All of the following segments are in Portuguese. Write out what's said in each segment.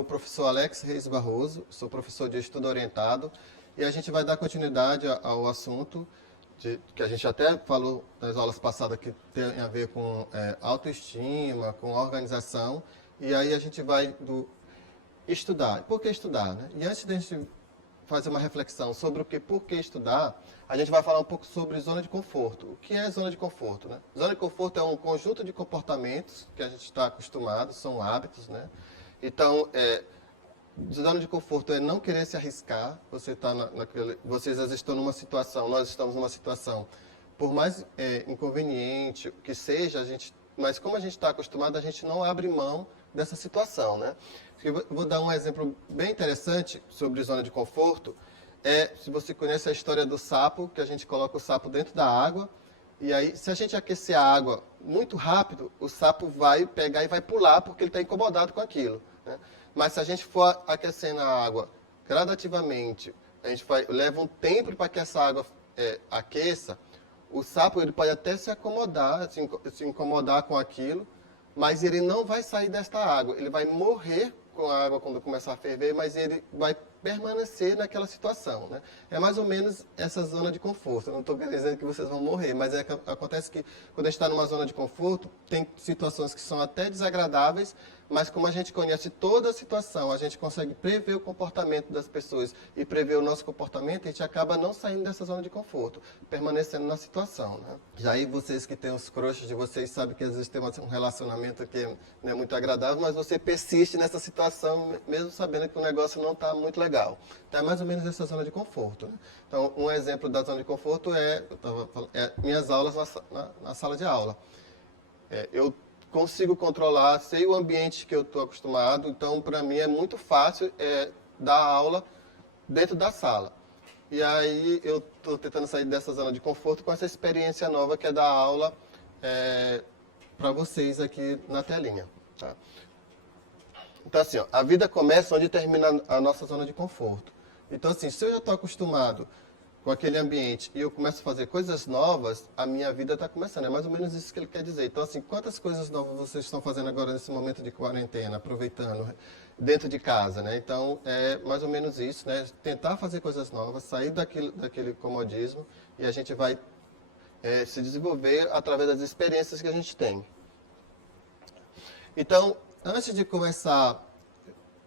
sou o professor Alex Reis Barroso, sou professor de estudo orientado e a gente vai dar continuidade ao assunto que a gente até falou nas aulas passadas que tem a ver com autoestima, com organização, e aí a gente vai do estudar. Por que estudar, né? E antes de a gente fazer uma reflexão sobre por que estudar, a gente vai falar um pouco sobre zona de conforto. O que é zona de conforto, né? Zona de conforto é um conjunto de comportamentos que a gente está acostumado, são hábitos, né? Então, zona de conforto é não querer se arriscar. Você está vocês estão numa situação, nós estamos numa situação, por mais inconveniente que seja, mas como a gente está acostumado, a gente não abre mão dessa situação, né? Eu vou dar um exemplo bem interessante sobre zona de conforto. Se você conhece a história do sapo, que a gente coloca o sapo dentro da água, e aí, se a gente aquecer a água muito rápido, o sapo vai pegar e vai pular, porque ele está incomodado com aquilo, né? Mas se a gente for aquecendo a água gradativamente, leva um tempo para que essa água aqueça, o sapo ele pode até se acomodar, se incomodar com aquilo, mas ele não vai sair desta água. Ele vai morrer com a água quando começar a ferver, mas ele vai permanecer naquela situação, né? É mais ou menos essa zona de conforto. Eu não estou dizendo que vocês vão morrer, mas acontece que quando a gente está numa zona de conforto, tem situações que são até desagradáveis, mas como a gente conhece toda a situação, a gente consegue prever o comportamento das pessoas e prever o nosso comportamento, a gente acaba não saindo dessa zona de conforto, permanecendo na situação, né? Já aí vocês que têm os crushes de vocês sabem que às vezes tem um relacionamento que não é muito agradável, mas você persiste nessa situação, mesmo sabendo que o negócio não está muito legal. Então é mais ou menos essa zona de conforto, né? Então um exemplo da zona de conforto minhas aulas na sala de aula. Eu consigo controlar, sei o ambiente que eu estou acostumado, então para mim é muito fácil dar aula dentro da sala. E aí eu estou tentando sair dessa zona de conforto com essa experiência nova que é dar aula para vocês aqui na telinha, tá? Então assim, ó, a vida começa onde termina a nossa zona de conforto. Então assim, se eu já estou acostumado com aquele ambiente e eu começo a fazer coisas novas, a minha vida está começando. É mais ou menos isso que ele quer dizer. Então, assim, quantas coisas novas vocês estão fazendo agora nesse momento de quarentena, aproveitando dentro de casa, né? Então, é mais ou menos isso, né? Tentar fazer coisas novas, sair daquele comodismo e a gente vai se desenvolver através das experiências que a gente tem. Então, antes de começar a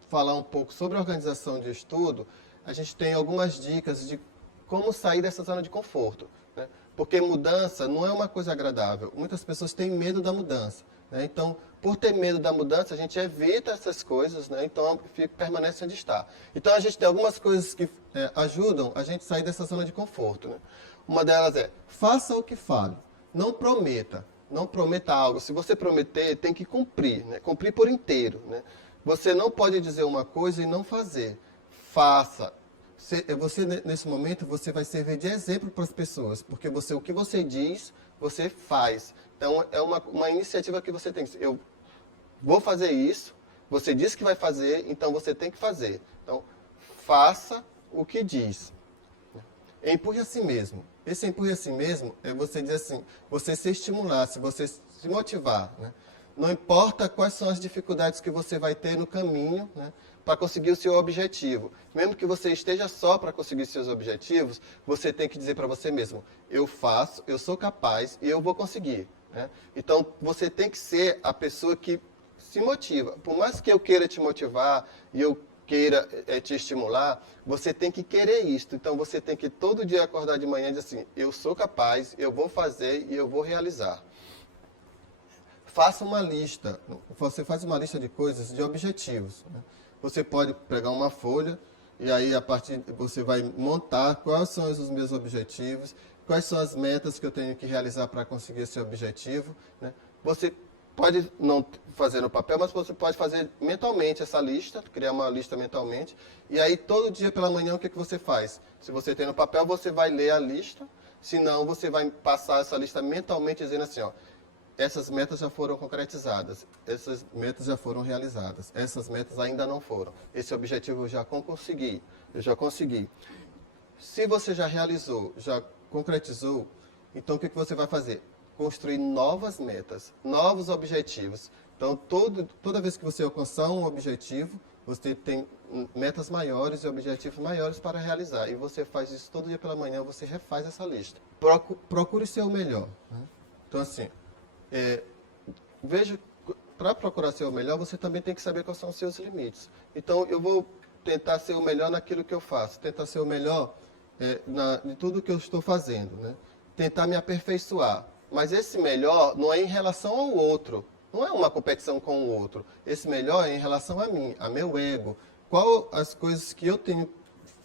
falar um pouco sobre a organização de estudo, a gente tem algumas dicas de como sair dessa zona de conforto, né? Porque mudança não é uma coisa agradável. Muitas pessoas têm medo da mudança, né? Então, por ter medo da mudança, a gente evita essas coisas, né? Então, permanece onde está. Então, a gente tem algumas coisas que ajudam a gente a sair dessa zona de conforto, né? Uma delas faça o que fale. Não prometa. Não prometa algo. Se você prometer, tem que cumprir, né? Cumprir por inteiro, né? Você não pode dizer uma coisa e não fazer. Faça. Você, nesse momento, você vai servir de exemplo para as pessoas, porque o que você diz, você faz. Então, é uma iniciativa que você tem. Eu vou fazer isso, você disse que vai fazer, então você tem que fazer. Então, faça o que diz. Empurre a si mesmo. Esse empurre a si mesmo é você dizer assim, você se estimular, se você se motivar, né? Não importa quais são as dificuldades que você vai ter no caminho, né, para conseguir o seu objetivo. Mesmo que você esteja só para conseguir seus objetivos, você tem que dizer para você mesmo, eu faço, eu sou capaz e eu vou conseguir, né? Então, você tem que ser a pessoa que se motiva. Por mais que eu queira te motivar e eu queira te estimular, você tem que querer isso. Então, você tem que todo dia acordar de manhã e dizer assim, eu sou capaz, eu vou fazer e eu vou realizar. Faça uma lista. Você faz uma lista de coisas, de objetivos, né? Você pode pegar uma folha e aí você vai montar quais são os meus objetivos, quais são as metas que eu tenho que realizar para conseguir esse objetivo, né? Você pode não fazer no papel, mas você pode fazer mentalmente essa lista, criar uma lista mentalmente, e aí todo dia pela manhã o que você faz? Se você tem no papel, você vai ler a lista, se não, você vai passar essa lista mentalmente dizendo assim, ó, essas metas já foram concretizadas, essas metas já foram realizadas, essas metas ainda não foram. Esse objetivo eu já consegui. Se você já realizou, já concretizou, então o que você vai fazer? Construir novas metas, novos objetivos. Então, toda vez que você alcançar um objetivo, você tem metas maiores e objetivos maiores para realizar. E você faz isso todo dia pela manhã, você refaz essa lista. Procure ser o melhor. Né? Então, assim, veja, para procurar ser o melhor, você também tem que saber quais são os seus limites. Então, eu vou tentar ser o melhor naquilo que eu faço, tentar ser o melhor de tudo que eu estou fazendo, né? Tentar me aperfeiçoar. Mas esse melhor não é em relação ao outro, não é uma competição com o outro. Esse melhor é em relação a mim, a meu ego. Qual as coisas que eu tenho que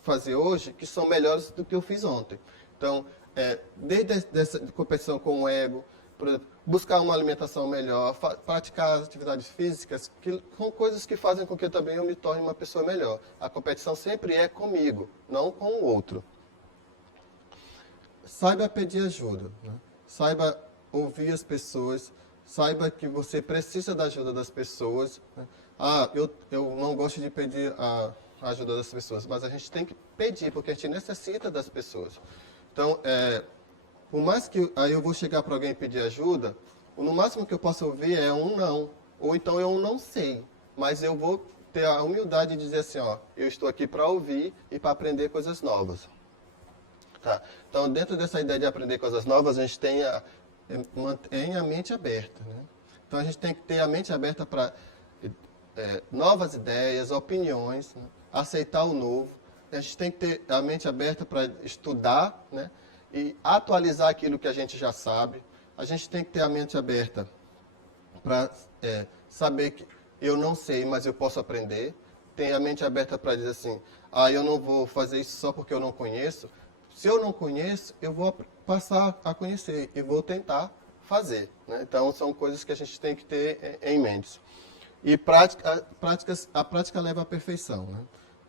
fazer hoje que são melhores do que eu fiz ontem? Então, desde essa competição com o ego, por exemplo, buscar uma alimentação melhor, praticar atividades físicas, que são coisas que fazem com que também eu me torne uma pessoa melhor. A competição sempre é comigo, não com o outro. Saiba pedir ajuda, né? Saiba ouvir as pessoas, saiba que você precisa da ajuda das pessoas. Né? Eu não gosto de pedir a ajuda das pessoas, mas a gente tem que pedir, porque a gente necessita das pessoas. Então, por mais que aí eu vou chegar para alguém e pedir ajuda, no máximo que eu posso ouvir é um não, ou então eu não sei, mas eu vou ter a humildade de dizer assim, ó, eu estou aqui para ouvir e para aprender coisas novas. Tá? Então, dentro dessa ideia de aprender coisas novas, a gente tem a mente aberta. Né? Então, a gente tem que ter a mente aberta para novas ideias, opiniões, né? Aceitar o novo. A gente tem que ter a mente aberta para estudar, né? E atualizar aquilo que a gente já sabe. A gente tem que ter a mente aberta para saber que eu não sei, mas eu posso aprender. Tem a mente aberta para dizer assim, eu não vou fazer isso só porque eu não conheço. Se eu não conheço, eu vou passar a conhecer e vou tentar fazer. Né? Então, são coisas que a gente tem que ter em mente. E a prática leva à perfeição. Né?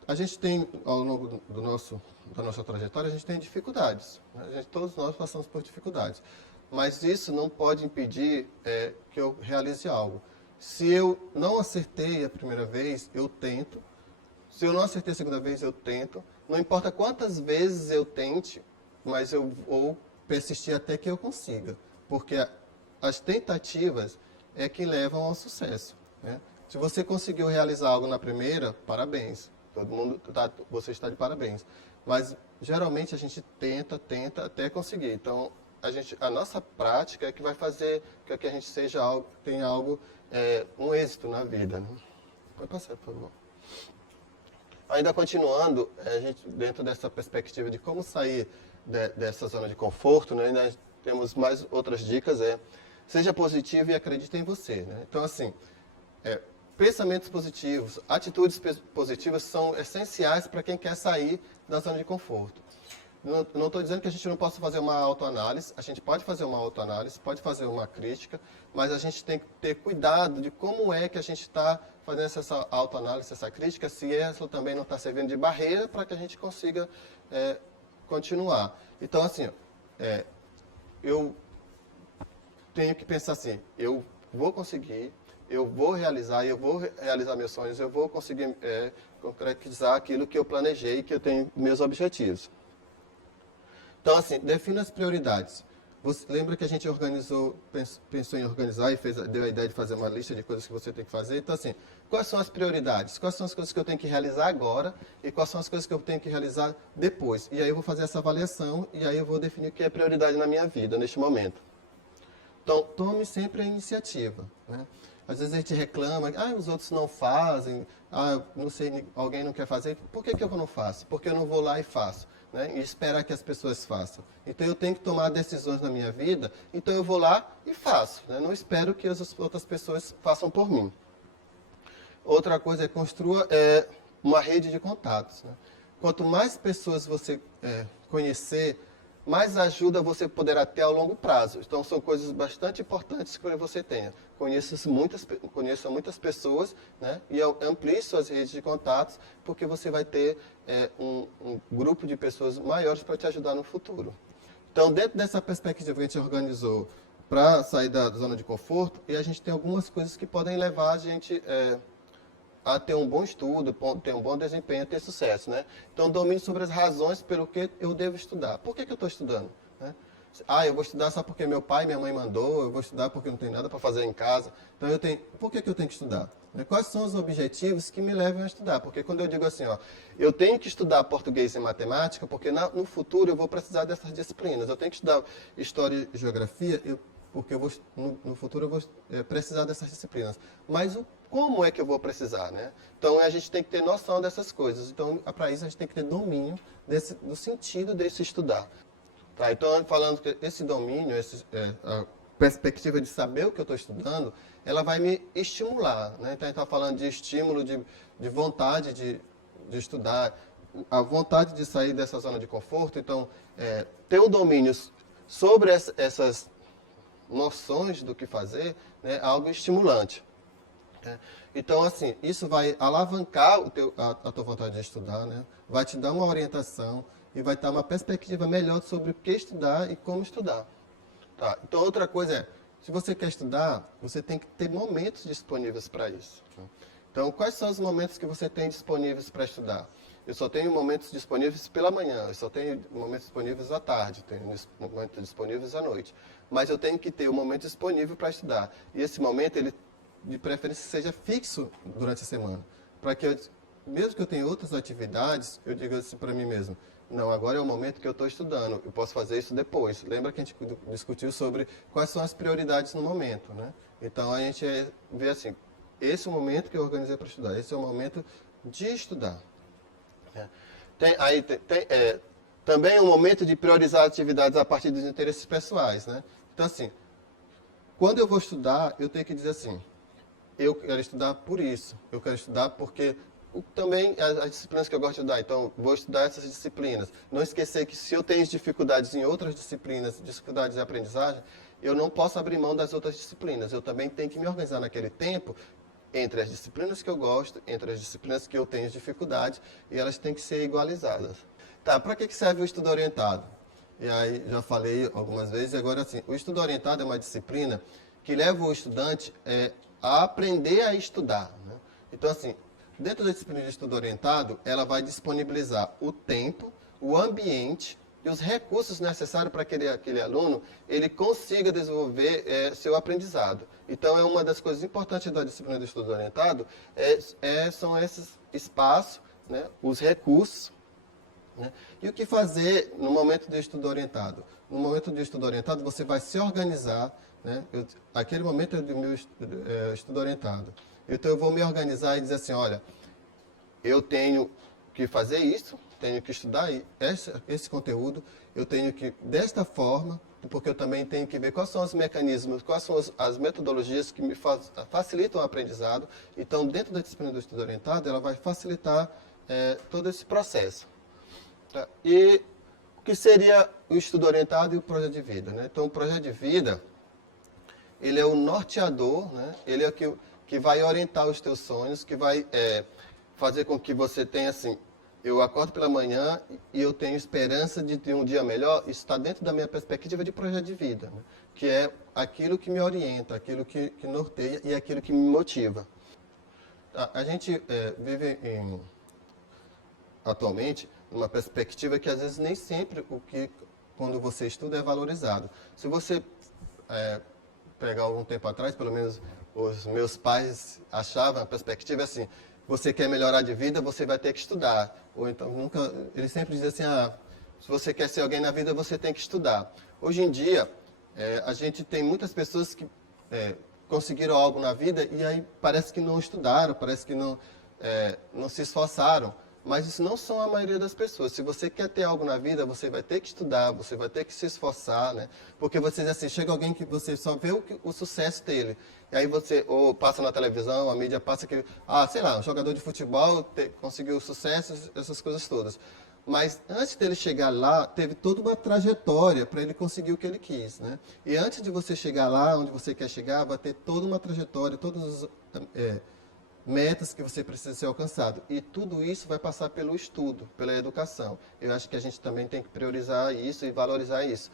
A gente tem, ao longo da nossa trajetória, a gente tem dificuldades. Né? Todos nós passamos por dificuldades. Mas isso não pode impedir que eu realize algo. Se eu não acertei a primeira vez, eu tento. Se eu não acertei a segunda vez, eu tento. Não importa quantas vezes eu tente, mas eu vou persistir até que eu consiga. Porque as tentativas é que levam ao sucesso. Né? Se você conseguiu realizar algo na primeira, parabéns. Todo mundo você está de parabéns. Mas geralmente a gente tenta até conseguir. Então a nossa prática é que vai fazer com que a gente tenha um êxito na vida. Né? Pode passar, por favor. Ainda continuando, dentro dessa perspectiva de como sair dessa zona de conforto, né, nós temos mais outras dicas, seja positivo e acredite em você. Né? Então, assim, pensamentos positivos, atitudes positivas são essenciais para quem quer sair da zona de conforto. Não estou dizendo que a gente não possa fazer uma autoanálise, a gente pode fazer uma autoanálise, pode fazer uma crítica, mas a gente tem que ter cuidado de como é que a gente está fazendo essa autoanálise, essa crítica, se essa também não está servindo de barreira para que a gente consiga continuar. Então, assim, eu tenho que pensar assim, eu vou conseguir, eu vou realizar meus sonhos, eu vou conseguir concretizar aquilo que eu planejei, que eu tenho meus objetivos. Então, assim, defina as prioridades. Você lembra que a gente pensou em organizar e deu a ideia de fazer uma lista de coisas que você tem que fazer? Então, assim, quais são as prioridades? Quais são as coisas que eu tenho que realizar agora e quais são as coisas que eu tenho que realizar depois? E aí eu vou fazer essa avaliação e aí eu vou definir o que é prioridade na minha vida, neste momento. Então, tome sempre a iniciativa. Né? Às vezes a gente reclama, os outros não fazem, não sei, alguém não quer fazer. Por que eu não faço? Porque eu não vou lá e faço. Né? E esperar que as pessoas façam. Então eu tenho que tomar decisões na minha vida, então eu vou lá e faço. Né? Não espero que as outras pessoas façam por mim. Outra coisa construa uma rede de contatos. Né? Quanto mais pessoas você conhecer, mais ajuda você poderá ter ao longo prazo. Então são coisas bastante importantes que você tenha. Conheça muitas pessoas, né? E amplie suas redes de contatos, porque você vai ter um grupo de pessoas maiores para te ajudar no futuro. Então, dentro dessa perspectiva que a gente organizou para sair da zona de conforto, e a gente tem algumas coisas que podem levar a gente a ter um bom estudo, ter um bom desempenho, ter sucesso. Né? Então, domínio sobre as razões pelo que eu devo estudar. Por que eu estou estudando? Né? Ah, eu vou estudar só porque meu pai e minha mãe mandou, eu vou estudar porque não tem nada para fazer em casa. Então eu tenho, por que eu tenho que estudar? Né? Quais são os objetivos que me levam a estudar? Porque quando eu digo assim, ó, eu tenho que estudar português e matemática porque no futuro eu vou precisar dessas disciplinas. Eu tenho que estudar história e geografia porque no futuro eu vou precisar dessas disciplinas. Mas como é que eu vou precisar, né? Então a gente tem que ter noção dessas coisas. Então para isso a gente tem que ter domínio do sentido desse estudar. Tá, então, falando que esse domínio, a perspectiva de saber o que eu estou estudando, ela vai me estimular. Né? Então, a gente está falando de estímulo, de vontade de estudar, a vontade de sair dessa zona de conforto. Então, ter o domínio sobre essas noções do que fazer, né, é algo estimulante. Né? Então, assim, isso vai alavancar a tua vontade de estudar, né? Vai te dar uma orientação e vai dar uma perspectiva melhor sobre o que estudar e como estudar. Tá? Então, outra coisa se você quer estudar, você tem que ter momentos disponíveis para isso. Então, quais são os momentos que você tem disponíveis para estudar? Eu só tenho momentos disponíveis pela manhã, eu só tenho momentos disponíveis à tarde, tenho momentos disponíveis à noite. Mas eu tenho que ter um momento disponível para estudar. E esse momento, ele, de preferência, seja fixo durante a semana. Para que mesmo que eu tenha outras atividades, eu diga assim para mim mesmo, não, agora é o momento que eu estou estudando, eu posso fazer isso depois. Lembra que a gente discutiu sobre quais são as prioridades no momento, né? Então, a gente vê assim, esse é o momento que eu organizei para estudar, esse é o momento de estudar. Também é um momento de priorizar atividades a partir dos interesses pessoais, né? Então, assim, quando eu vou estudar, eu tenho que dizer assim, eu quero estudar por isso, eu quero estudar porque também as disciplinas que eu gosto de estudar, então vou estudar essas disciplinas. Não esquecer que se eu tenho dificuldades em outras disciplinas, dificuldades de aprendizagem, eu não posso abrir mão das outras disciplinas. Eu também tenho que me organizar naquele tempo entre as disciplinas que eu gosto, entre as disciplinas que eu tenho dificuldade, e elas têm que ser igualizadas. Tá, para que serve o estudo orientado? E aí, já falei algumas vezes, agora assim, o estudo orientado é uma disciplina que leva o estudante a aprender a estudar. Né? Então, assim, dentro da disciplina de estudo orientado, ela vai disponibilizar o tempo, o ambiente e os recursos necessários para que aquele aluno ele consiga desenvolver seu aprendizado. Então, é uma das coisas importantes da disciplina de estudo orientado, são esses espaços, né, os recursos, né, e o que fazer no momento de estudo orientado. No momento de estudo orientado, você vai se organizar, né, aquele momento é do meu estudo orientado. Então, eu vou me organizar e dizer assim, olha, eu tenho que fazer isso, tenho que estudar esse conteúdo, eu tenho que, desta forma, porque eu também tenho que ver quais são os mecanismos, quais são as metodologias que me facilitam o aprendizado. Então, dentro da disciplina do estudo orientado, ela vai facilitar todo esse processo. Tá? E o que seria o estudo orientado e o projeto de vida? Né? Então, o projeto de vida, ele é o norteador, né? Ele é o que vai orientar os teus sonhos, que vai fazer com que você tenha assim, eu acordo pela manhã e eu tenho esperança de ter um dia melhor. Isso está dentro da minha perspectiva de projeto de vida, né? Que é aquilo que me orienta, aquilo que norteia e aquilo que me motiva. A gente vive atualmente numa perspectiva que às vezes nem sempre quando você estuda é valorizado. Se você pegar algum tempo atrás, pelo menos os meus pais achavam, a perspectiva é assim, você quer melhorar de vida, você vai ter que estudar. Ou então, eles sempre dizem assim, se você quer ser alguém na vida, você tem que estudar. Hoje em dia, a gente tem muitas pessoas que conseguiram algo na vida e aí parece que não estudaram, parece que não se esforçaram. Mas isso não são a maioria das pessoas. Se você quer ter algo na vida, você vai ter que estudar, você vai ter que se esforçar, né? Porque você diz assim, chega alguém que você só vê o sucesso dele. E aí você, ou passa na televisão, a mídia passa que, sei lá, um jogador de futebol conseguiu sucesso, essas coisas todas. Mas antes dele chegar lá, teve toda uma trajetória para ele conseguir o que ele quis, né? E antes de você chegar lá, onde você quer chegar, vai ter toda uma trajetória, todos os metas que você precisa ser alcançado. E tudo isso vai passar pelo estudo, pela educação. Eu acho que a gente também tem que priorizar isso e valorizar isso.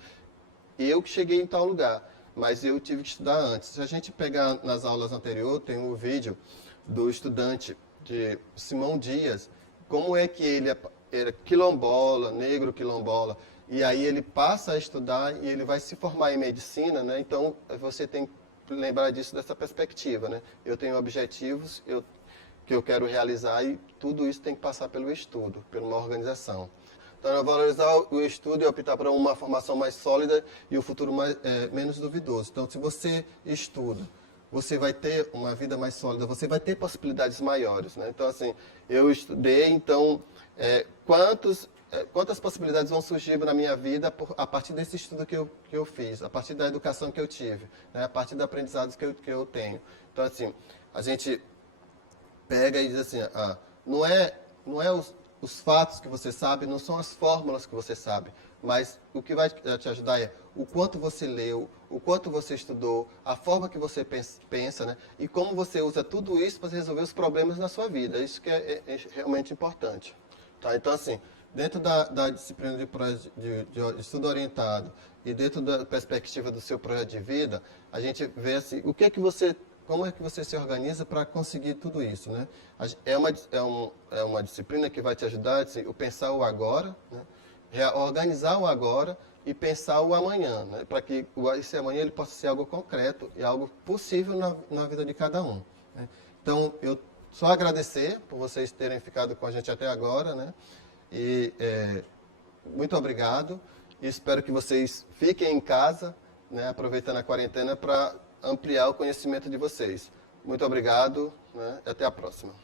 Eu que cheguei em tal lugar, mas eu tive que estudar antes. Se a gente pegar nas aulas anteriores, tem um vídeo do estudante de Simão Dias, como é que ele era quilombola, negro quilombola, e aí ele passa a estudar e ele vai se formar em medicina, né? Então você tem que lembrar disso dessa perspectiva, né? Eu tenho objetivos que eu quero realizar e tudo isso tem que passar pelo estudo, por uma organização. Então, é valorizar o estudo e optar por uma formação mais sólida e o futuro menos duvidoso. Então, se você estuda, você vai ter uma vida mais sólida, você vai ter possibilidades maiores, né? Então, assim, eu estudei, então, quantas possibilidades vão surgir na minha vida a partir desse estudo que eu fiz, a partir da educação que eu tive, né? A partir dos aprendizados que eu tenho. Então, assim, a gente pega e diz assim, não é os fatos que você sabe, não são as fórmulas que você sabe, mas o que vai te ajudar é o quanto você leu, o quanto você estudou, a forma que você pensa, né? E como você usa tudo isso para resolver os problemas na sua vida. Isso que é realmente importante. Tá? Então, assim, dentro da disciplina de estudo orientado e dentro da perspectiva do seu projeto de vida, a gente vê assim, como é que você se organiza para conseguir tudo isso, né? É uma disciplina que vai te ajudar assim, a pensar o agora, né? Organizar o agora e pensar o amanhã, né? Para que esse amanhã ele possa ser algo concreto e algo possível na vida de cada um, né? Então, eu só agradecer por vocês terem ficado com a gente até agora, né? E muito obrigado e espero que vocês fiquem em casa, né? Aproveitando a quarentena para ampliar o conhecimento de vocês. Muito obrigado, né? E até a próxima.